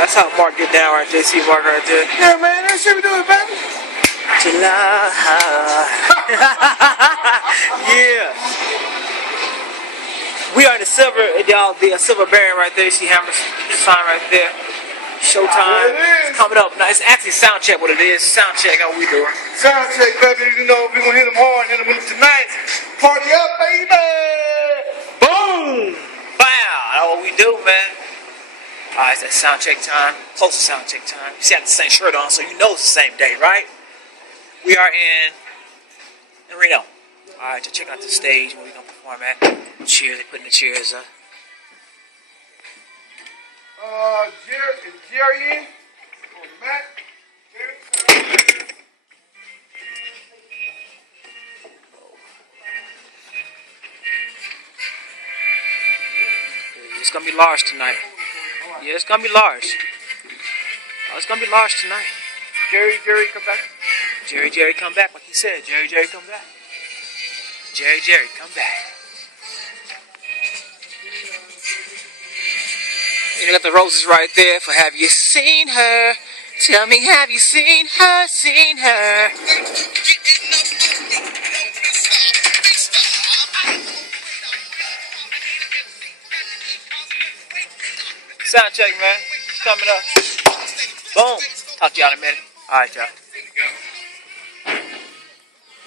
That's how Mark get down right there. See Mark right there. Yeah, man, that shit we doing, baby. July. Yeah. We are in the silver, y'all. The silver bearing right there. You see Hammer's sign right there. Showtime. It's coming up. Now, it's actually sound check what it is. Sound check how we doing. Sound check, baby. You know, we gonna hit them hard, hit them tonight. Party up, baby. Boom! Bow! That's what we do, man. Alright, it's that sound check time. Close to sound check time. You see, I have the same shirt on, so you know it's the same day, right? We are in Reno. Alright, so check out the stage where we're gonna perform at. Cheers, they putting the chairs up. Jerry in? On the mat? It's gonna be large tonight. Yeah, it's gonna be large. Oh, it's gonna be large tonight. Jerry, come back. Jerry, come back, like he said. Jerry, come back. Jerry, come back. You got the roses right there for have you seen her? Tell me, have you seen her? Seen her? Sound check, man. Coming up. Boom. Talk to y'all in a minute. All right, y'all.